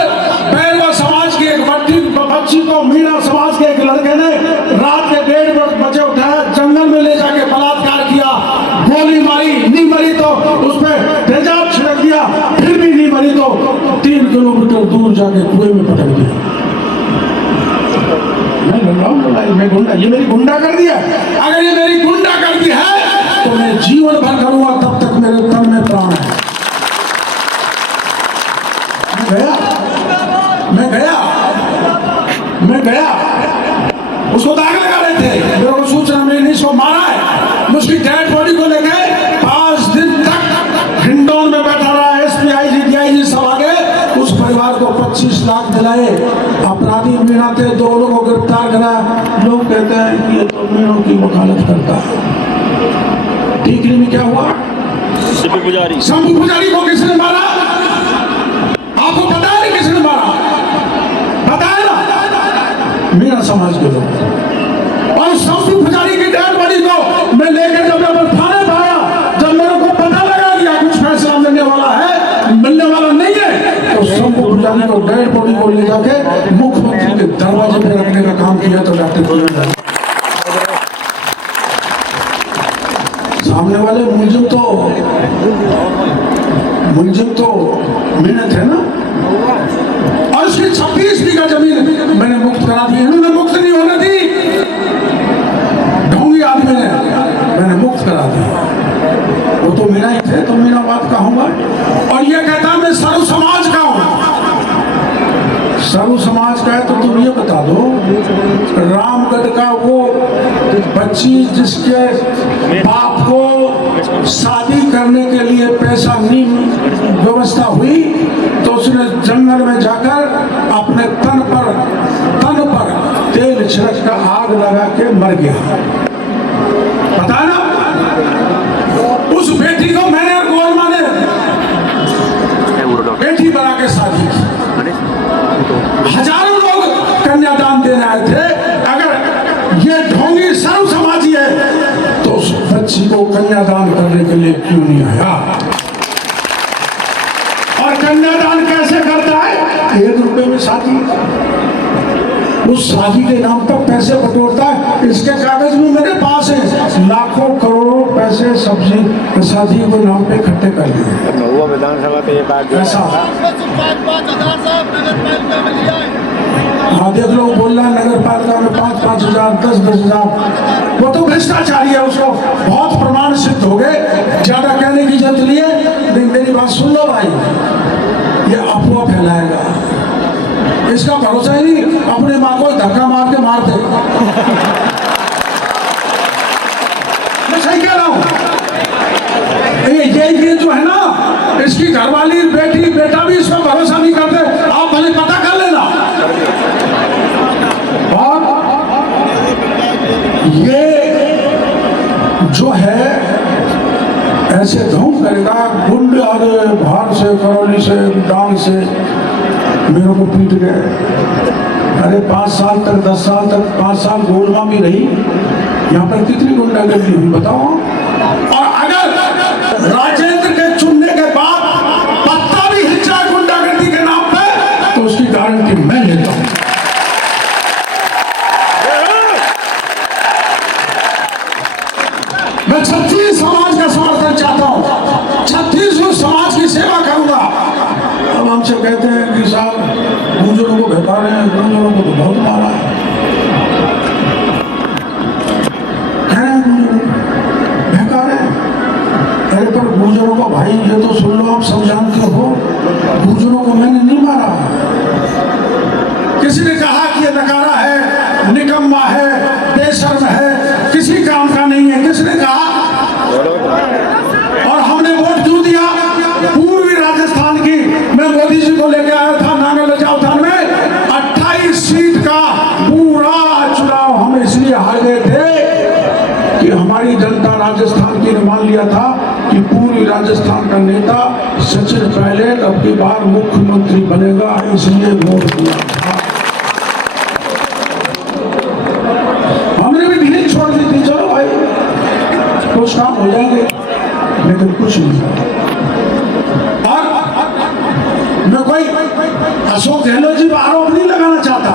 बैरवा समाज की एक बच्ची को मीणा समाज के एक लड़के ने उस पर तेजाब छिड़क दिया, फिर भी नहीं मरी तो 3 किलोमीटर दूर जाके कुएं में पटक दिया। मैं लड़ रहा हूँ लड़ाई, मैं गुंडा, ये मेरी गुंडा कर दिया। अगर ये मेरी गुंडा कर दी है तो मैं जीवन भर करूंगा, तब तक मेरे तन में प्राण है। मैं गया, उसको दाग लगा रहे थे, मेरे को सूचना मिली, नहीं सो मारा है। उसकी डेड बॉडी को लेके 5 दिन तक हिंडौन में बैठा रहा। एसपी, आईजी, डीआईजी सब आगे। उस परिवार को 25 लाख दिलाए, अपराधी मीणा थे, 2 लोगों को गिरफ्तार करा। लोग कहते हैं कि ये तो मीणों की वकालत करता है। टीकरी में क्या हुआ? शंभू पुजारी को किसने मारा? आपको पता है किसने मारा? पता है ना? मीणा समाज के लोग। और शंभू पुजारी की डेड बॉडी को मैं लेकर जब थाने पे आया, जब मेरे को पता लगा कि कुछ फैसला मिलने वाला है, मिलने वाला नहीं है, तो शंभू पुजारी को डेड बॉडी को ले जाके मुख्यमंत्री के दरवाजे पे रखने का काम किया। तो डॉक्टर सामने वाले मुलजिम तो मीणा थे ना। और उसकी 26 बीघा जमीन मैंने मुक्त करा दी। इन्होंने मुक्त नहीं होने दी, ढोंगी आदमी ने, मैंने मुक्त करा दी। वो तो मीणा ही थे, तो मीणा बात कहूंगा। और ये कहता मैं सर्व समाज का हूं। सर्व समाज का है तो तुम ये बता दो, रामगढ़ का वो बच्ची जिसके बाप को शादी करने के लिए पैसा नहीं व्यवस्था हुई, तो उसने जंगल में जाकर अपने तन पर तेल छिड़क कर आग लगा के मर गया। पता ना? उस बेटी को मैंने और गोलमा ने बेटी बना के शादी की। हजारों लोग कन्यादान देने आए थे। अगर ये ढोंगी सर्व समाजी है तो उस बच्ची को कन्यादान करने के लिए क्यों नहीं आया? और कन्यादान कैसे करता है? 1 रुपए में शादी, उस शादी के नाम पर पैसे बटोरता है। इसके कागज भी मेरे पास है, लाखों करोड़ों पैसे सब्जी शादी के नाम पे इकट्ठे कर लिए। विधानसभा तो ये बात ऐसा हाँ देख लो, बोल रहा नगर पालिका में 5-5 हजार 10-10 हजार, वो तो भ्रष्टाचारी है। उसको बहुत प्रमाण सिद्ध हो गए, ज्यादा कहने की जरूरत नहीं है। लेकिन मेरी बात सुन लो भाई, ये अफवाह फैलाएगा, इसका भरोसा ही नहीं। अपने माँ को धक्का मार के मार दे। मैं सही कह रहा हूँ। ये जो है ना, इसकी घरवाली, बेटी, बेटा भी इसको भरोसा नहीं करते। आप भले पता कर लेना। और ये जो है ऐसे धूम करेगा, गुंडे और बाहर से, करौली से, डांग से मेरे को पीट गए। अरे 5 साल तक, 10 साल तक, 5 साल गोलमा भी रही। यहाँ पर कितनी गुंडागर्दी हुई बताओ। और अगर राजेंद्र के चुनने के बाद पत्ता भी हिल जाए गुंडागर्दी के नाम पे, तो उसकी गारंटी मैं लेता हूं। मैं 36 समाज का समर्थन चाहता हूं, 36 समाज की सेवा करूंगा। अब हमसे कहते हैं कि साहब गुंजरों को बहका रहे हैं, गुंजरों को तो बहुत मारा है। बहका रहे हैं। अरे पर गुंजरों को भाई ये तो सुन लो, आप सब जानते हो, गुंजरों को मैंने नहीं मारा। किसी ने कहा कि ये नकारा है, निकम्मा है, बेशर्म है, किसी काम का नहीं है, किसने कहा? और हमने वोट क्यों दिया? पूर्वी राजस्थान की मैं मोदी जी को लेकर आया था नांगल जावधान में। 28 सीट का पूरा चुनाव हम इसलिए हार गए थे कि हमारी जनता राजस्थान की ने मान लिया था कि पूरी राजस्थान का नेता सचिन पायलट अब की बार मुख्यमंत्री बनेगा, इसलिए वोट दिया था। हमने भी ढील छोड़ दी थी, चलो भाई कुछ काम हो जाएंगे, लेकिन कुछ नहीं। और मैं कोई अशोक गहलोत जी पर आरोप नहीं लगाना चाहता,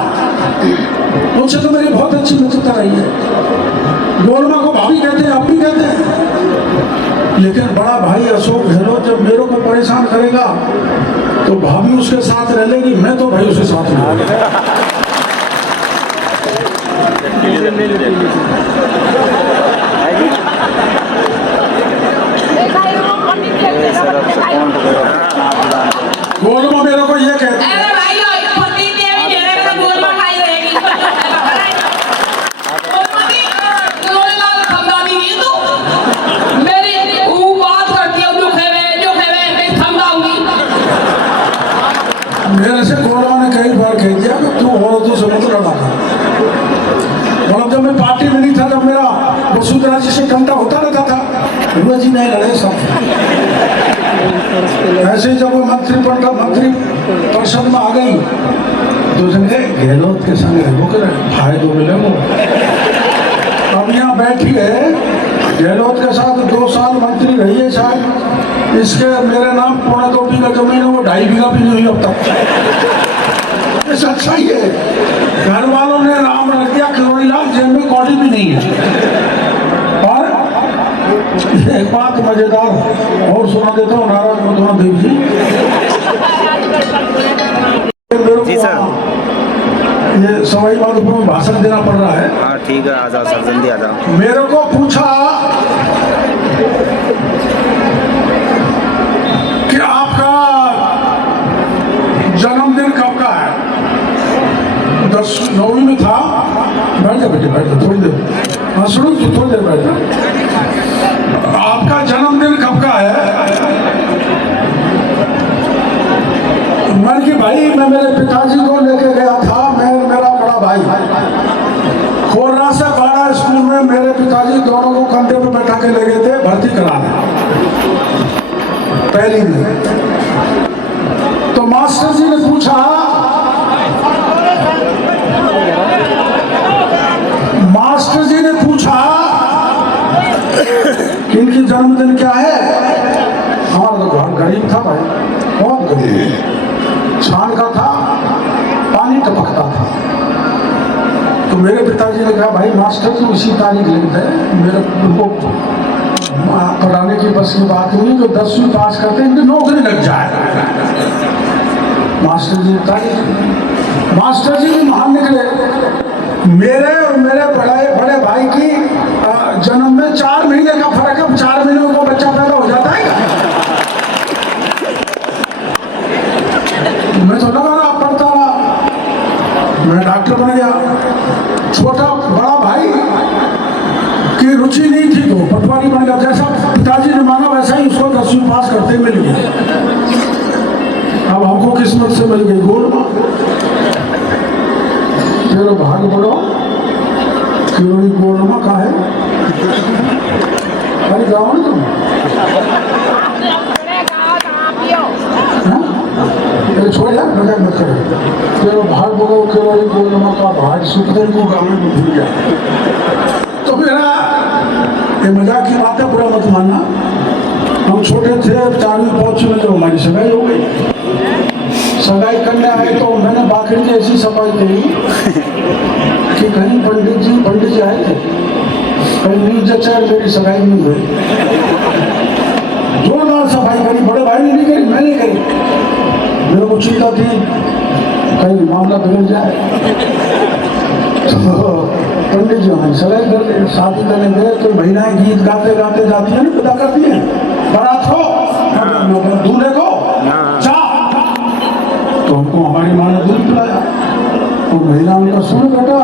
उनसे तो मेरी बहुत अच्छी मित्रता रही है। गोलमा को भाभी कहते हैं, अब भी कहते हैं। लेकिन बड़ा भाई अशोक गहलोत जब मेरे को परेशान करेगा तो भाभी उसके साथ रह लेगी, मैं तो भाई उसके साथ रहूंगा। गोलमा मेरे को ये कहते हैं, अरे भाई पंडित देवी मेरे को गोलमा खाई रहेगी। गोलमाल खंडानी नहीं तू मेरी वो बात करती है जो खेवे मैं खंडाऊंगी। मेरे से गोलमा ने कई बार कह दिया कि तू औरतों से मत लड़ा था। मतलब जब मैं पार्टी में नहीं था तब मेरा वसुंधरा जी से घंटा होता रहता था, वो जी नहीं लड़े सब। ऐसे ही जब वो मंत्री परिषद में आ गई तो समझे गहलोत के संग वो करे फायदे मिले वो। अब यहाँ बैठी है गहलोत के साथ 2 साल मंत्री रही है शायद, इसके मेरे नाम 2.25 बीघा जमीन है, वो 2.5 बीघा भी नहीं हुई अब तक। ये सच्चाई है। घर वालों ने नाम रख दिया किरोड़ीलाल, जेब में कौड़ी भी नहीं है। और एक बात मजेदार और सुना देता हूँ, नाराज मत होना देव जी। जी सर, ये सवाई माधोपुर में भाषण देना पड़ रहा है। हाँ ठीक है, आ जाओ सर, जल्दी आ जाओ। मेरे को पूछा कि आपका जन्मदिन कब का है? 9वीं में था। बैठ जा बेटे, बैठ जा थोड़ी देर। हाँ सुनो, थोड़ी देर बैठ जा। आपका जन्मदिन कब का है? मैंने कि भाई मैं मेरे पिताजी को लेके गया था, मैं मेरा बड़ा भाई खोरना से बाड़ा स्कूल में मेरे पिताजी दोनों को कंधे पे बैठा के ले गए थे भर्ती कराने, पहली में। तो मास्टर जी ने पूछा, कि इनकी जन्मदिन क्या है? हमारा तो घर गरीब था भाई, बहुत गरीब, छान का था, पानी टपकता था। तो मेरे पिताजी ने कहा भाई मास्टर जी उसी तारीख लिख दे, मेरे उनको पढ़ाने की बस की बात नहीं, जो 10वीं पास करते हैं इनकी नौकरी लग जाए। मास्टर जी तारीख, मास्टर जी भी महान निकले। मेरे और मेरे बड़े भाई की जन्म में 4 महीने का फर्क है। 4 महीने में बच्चा पैदा हो जाता है। मैं तो लगा रहा पढ़ता रहा, मैं डॉक्टर बन गया। छोटा बड़ा भाई की रुचि नहीं थी तो पटवारी बन गया। जैसा पिताजी ने माना वैसा ही उसको 10वीं पास करते मिल गया। अब हमको किस्मत से मिल गई गोलमा। तेरा भाग बड़ो किरोड़ी गोलमा का है। अरे गाँव में तुम छोड़ यार, मजाक मत करो। तेरा भाग बड़ो किरोड़ी गोलमा का भाग सुखदेव को गाँव में भूल गया। तो मेरा ये मजाक की बात है, बुरा मत मानना। हम छोटे थे, 4वीं पहुंचे में तो हमारी सगाई हो गई। सगाई करने आए तो मैंने बाखड़ी की ऐसी सफाई करी कि कहीं पंडित जी आए थे, कहीं न्यूज जचाए मेरी सगाई नहीं हुई। जोरदार सफाई करी, बड़े भाई ने नहीं करी, मैंने करी। मेरे को चिंता थी कहीं मामला बिगड़ जाए। तो पंडित जी हमारी सगाई कर ले, शादी करने गए तो महिलाएं गीत गाते गाते जाती है ना, विदा करती है, बारात हो दूल्हे को जा। तो हमको हमारी माँ ने दूध पिलाया। तो महिला उनका सुन बेटा,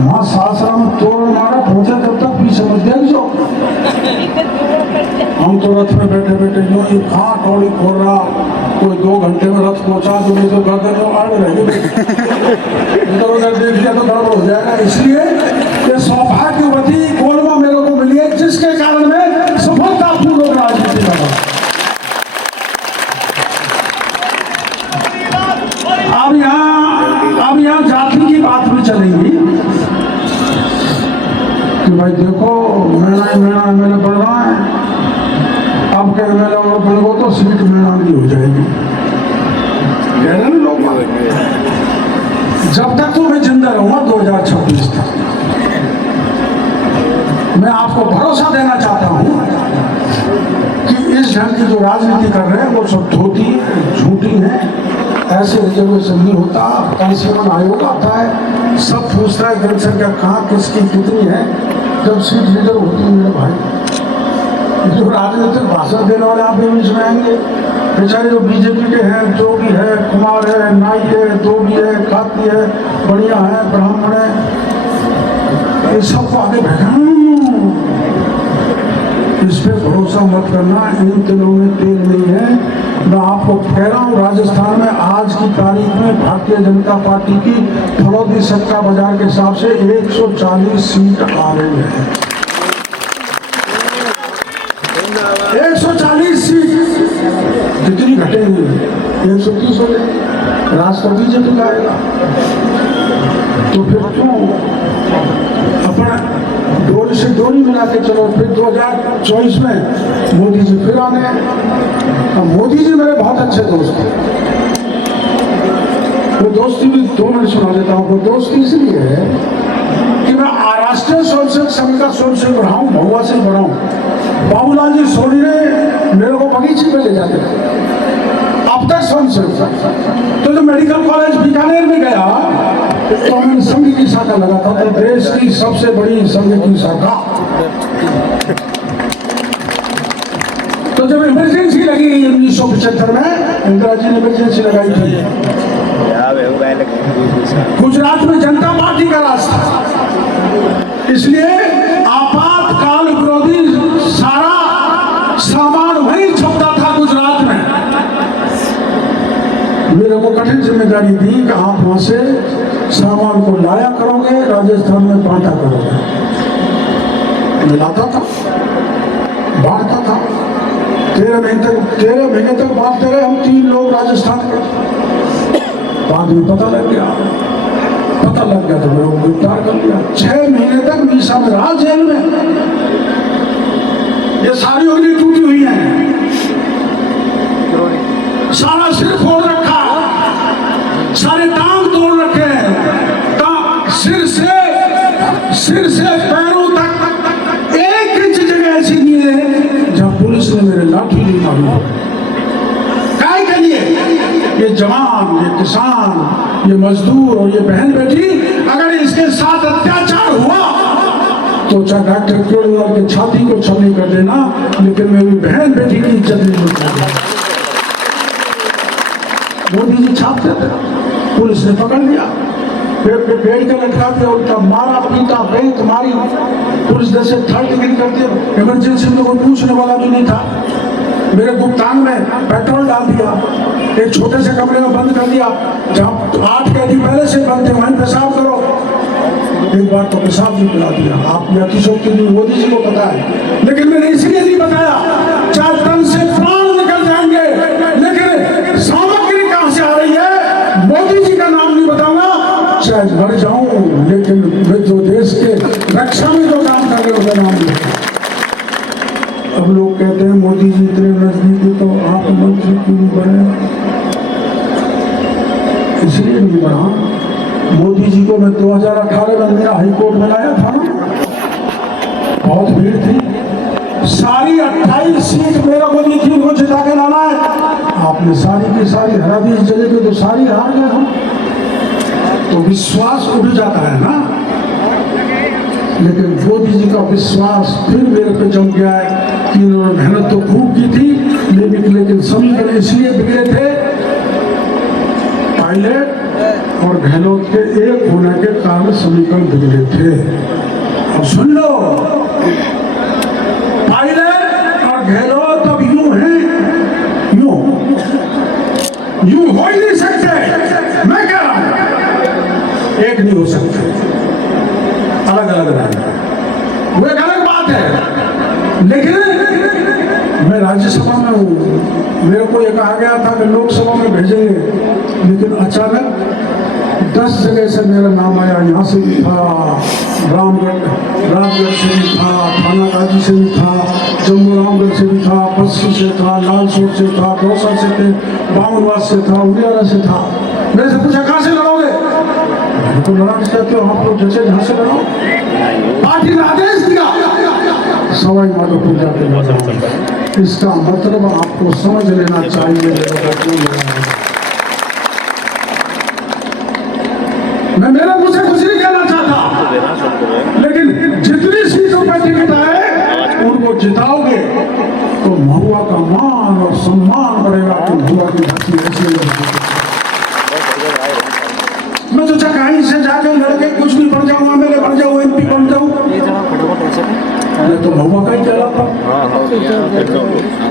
माँ सासरा में तोड़ मारा पहुंचे तब तक भी समझ गया जो हम तो रथ में बैठे बैठे जो ये कहाँ कौड़ी खोल रहा, कोई 2 घंटे में रथ पहुंचा तो नहीं तो गर्दन में आड़ रहेगी। इधर उधर देख लिया तो गड़बड़ हो जाएगा। इसलिए ये सौभाग्यवती गोलमा मेरे को मिली है, जिसके कारण मैं सफलतापूर्वक राजनीति कर रहा हूँ। अब यहाँ जाति की बात भी चलेगी कि भाई देखो मेरा एमएलए बढ़ रहा है, अब के एमएलए और बढ़ो तो सीट मेरा की हो जाएगी। कह रहे ना लोग, जब तक तो मैं जिंदा रहूंगा 2026 तक मैं आपको आपको भरोसा देना चाहता हूं कि इस ढंग की जो राजनीति कर रहे हैं वो सब धोती है, झूठी है। ऐसे रिजर्वेशन नहीं होता, कांसीवन आयोग आता है, सब पूछता है जनसंख्या कहाँ किसकी कितनी है, जब सीट रिजर्व होती है मेरे भाई। जो राजनीतिक भाषण देने वाले आप बीच में आएंगे, बेचारे जो बीजेपी के हैं, जोगी है, कुमार है, नाई है, धोबी है, खाती है, बढ़िया है, ब्राह्मण है, ये सबको आगे बैठा। इस पे भरोसा मत करना, इन तिलों में तेल नहीं है। मैं आपको कह रहा हूँ, राजस्थान में आज की तारीख में भारतीय जनता पार्टी की फलौदी सट्टा बाजार के हिसाब से 140 सीट आ रही है। 140 सीट कितनी घटेंगी? 130 हो गए, राष्ट्र बीजेपी का आएगा। तो फिर क्यों अपना डोरी से डोरी मिला के चलो। फिर 2024 में मोदी जी फिर आने हैं। मोदी जी मेरे बहुत अच्छे दोस्त हैं। वो दोस्ती भी 2 मिनट सुना देता हूँ। वो दोस्ती इसलिए है कि मैं राष्ट्रीय स्वयंसेवक संघ का स्वयंसेवक रहा हूँ, महुआ से बड़ा हूँ। बाबूलाल जी सोनी ने मेरे को बगीचे में ले जाते थे, अब तक स्वयंसेवक। तो जब मेडिकल कॉलेज बीकानेर में गया तो मैंने संघ की शाखा लगा था, तो देश की सबसे बड़ी संघ की शाखा। तो जब इमरजेंसी लगी 1975 में, इंदिरा जी ने इमरजेंसी लगाई थी, गुजरात में जनता पार्टी का रास्ता, इसलिए आपातकाल विरोधी सारा सामान वहीं छपता था गुजरात में। मेरे को कठिन जिम्मेदारी दी कि आप वहां से सामान को लाया करोगे, राजस्थान में बांटा करोगे। मैं लाता था, बांटता था। 13 महीने तक बांटते रहे हम 3 लोग राजस्थान के। बाद में पता लग गया तो मेरे को गिरफ्तार कर लिया। 6 महीने तक मीसा में रहा जेल में। ये सारी उंगली टूटी हुई है, सारा सिर फोड़ रखा, सारे टांग तोड़ रखे हैं, सिर से पैरों तक 1 इंच जगह ऐसी नहीं है जहां पुलिस ने मेरे लाठी नहीं मारी। काय के लिए? ये जवान, ये किसान, ये मजदूर और ये बहन बेटी, अगर इसके साथ अत्याचार हुआ तो चाहे डॉक्टर केजरीवाल के छाती को छलनी कर देना, लेकिन मेरी बहन बेटी की इज्जत नहीं लूटना। मोदी जी छापते थे, पुलिस ने पकड़ लिया, पेड़ के लटका दिया, उल्टा मारा पीटा, बेंत मारी। पुलिस जैसे 3rd डिग्री करती है। इमरजेंसी में कोई पूछने वाला भी नहीं था। मेरे गुप्तांग में पेट्रोल डाल दिया, एक छोटे से कमरे में बंद कर दिया, जहाँ 8 कैदी पहले से बंद थे, वहीं पेशाब करो। एक बार तो पेशाब भी पिला दिया। आप यह अतिशोक्ति नहीं, मोदी जी को पता है, लेकिन मैंने इसलिए नहीं बताया। 4 टन से प्राण निकल जाएंगे, लेकिन सामग्री कहां से आ रही है मोदी जी का नाम नहीं बताऊंगा, चाहे मर जाऊं, लेकिन मैं जो देश के रक्षा में जो काम कर रहे हो उसका नाम नहीं। अब लोग कहते हैं मोदी जी इतने नजदीकी, तो आप मंत्री क्यों नहीं बने? इसलिए नहीं बना। मोदी जी को मैं 2018 में मेरा हाईकोर्ट में लाया था ना, बहुत भीड़ थी, सारी 28 सीट मेरे को दी थी, उनको जिता के लाना है। आपने सारी की सारी हरा दी, इस जगह पे तो सारी हार गए हम। तो विश्वास उड़ जाता है ना, लेकिन मोदी जी का विश्वास फिर मेरे पे जम गया है कि उन्होंने मेहनत तो खूब की थी, लेकिन समीकरण इसलिए बिगड़े थे, पायलट और गहलोत के एक होने के कारण समीकरण बिगड़े थे। अब सुन लो, पायलट और गहलोत अब यूं हैं, यूं हो ही नहीं सकते। मैं कह रहा हूं एक नहीं हो सकते, अलग अलग रहेंगे, वो एक अलग बात है। लेकिन मैं राज्यसभा में हूं, मेरे को ये कहा गया था कि लोकसभा में भेजेंगे, लेकिन अचानक 10 जगह से मेरा नाम आया। यहाँ से भी था, रामगढ़ से भी था, थानागाजी से भी था, जम्मू रामगढ़ से भी था, बस्सी से था, लालसोट से था, दौसा से थे, बामनवास से था, उड़ियारा से था। मेरे से पूछा कहाँ से लड़ोगे? तो लड़ा कहते हो आप लोग जैसे जहाँ से लड़ो। पार्टी ने आदेश दिया सवाई माधोपुर जाके लगा हूं। इसका मतलब आपको समझ लेना चाहिए मेरे को क्यों लगा है। मैं मेरे मुंह से कुछ नहीं कहना चाहता, लेकिन जितनी सीटों पर टिकट आए उनको जिताओगे तो महुआ का मान और सम्मान बढ़ेगा कि महुआ की धरती ऐसी है। मैं तो कहीं से जाकर लड़के कुछ भी बन जाऊँ, एमएलए बन जाऊँ, एमपी बन जाऊँ, मैं तो महुआ का ही कहलाता।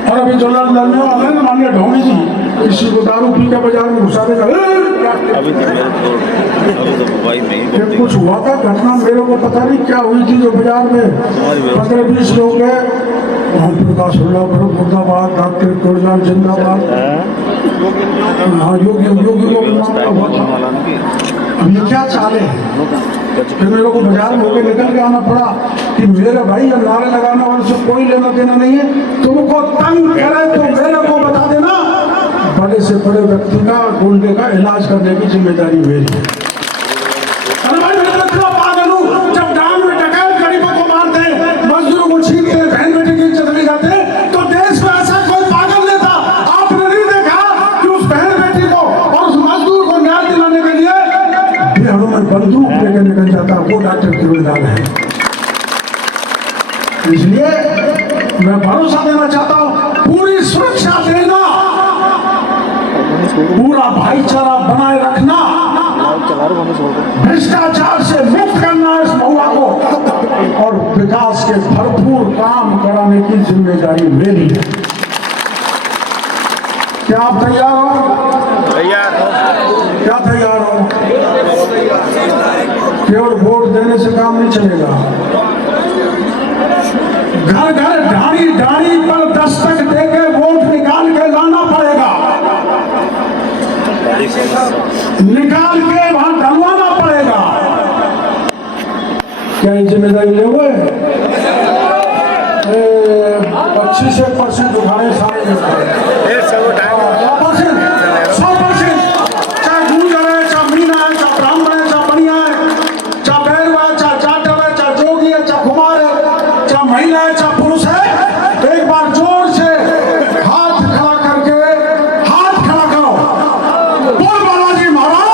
और अभी जो लड़ने वाला है ना माननीय ढोंगी जी, किसी को दारू पी के बाजार में घुसा देगा, ये कुछ हुआ था घटना, मेरे को पता नहीं क्या हुई थी। जो बाजार में 15-20 लोग गए, ओम प्रकाश मुर्दाबाद, डॉक्टर कोरजान जिंदाबाद, योगी मामला हुआ था। अब ये क्या चाले हैं, फिर मेरे को बाजार में होकर निकल के आना पड़ा कि मेरे भाई अब नारे लगाने वाले से कोई लेना देना नहीं है, तुमको तंग करे तो मेरे को बता देना, बड़े से बड़े व्यक्ति का गुंडे का इलाज करने की जिम्मेदारी मेरी है। अरे भाई मैं तो पागल हूं, जब डांग में डकैत गरीबों को मारते, मजदूरों को छीनते, बहन बेटी की इज्जत ले जाते, तो देश में ऐसा कोई पागल नहीं था। आपने नहीं देखा कि उस बहन बेटी को और उस मजदूर को न्याय दिलाने के लिए बेहड़ों में बंदूक लेकर निकल जाता, वो डॉक्टर किरोड़ीलाल है। इसलिए मैं भरोसा देना चाहता हूं, पूरी सुरक्षा देना, पूरा भाईचारा बनाए रखना, भ्रष्टाचार से मुक्त करना इस महुआ को, और विकास के भरपूर काम कराने की जिम्मेदारी मेरी है। क्या आप तैयार हो? तैयार। क्या तैयार हो? केवल वोट देने से काम नहीं चलेगा, घर घर ढाणी ढाणी पर दस्तक देके वोट निकाल के लाना पड़ेगा, निकाल के वहां डलवाना पड़ेगा। क्या ये जिम्मेदारी ले हुए? 25% उठाए सारे 100%, चाहे गुर्जर है, चाहे मीना है, चाहे ब्राह्मण है, चाहे बनिया है, चाहे बैरवा है, चाहे जाटव है, चाहे जोगी है, चाहे कुमार है, चाहे महिला है, चाहे पुरुष है, एक बार जोर से हाथ खड़ा करके हाथ खड़ा करो, बोल बालाजी महाराज।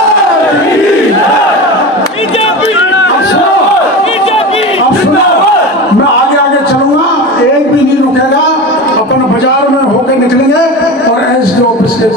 अब सुनो, मैं आगे आगे चलूंगा, एक भी नहीं रुकेगा, अपन बाजार में होकर निकलेंगे और एसडी ऑफिस के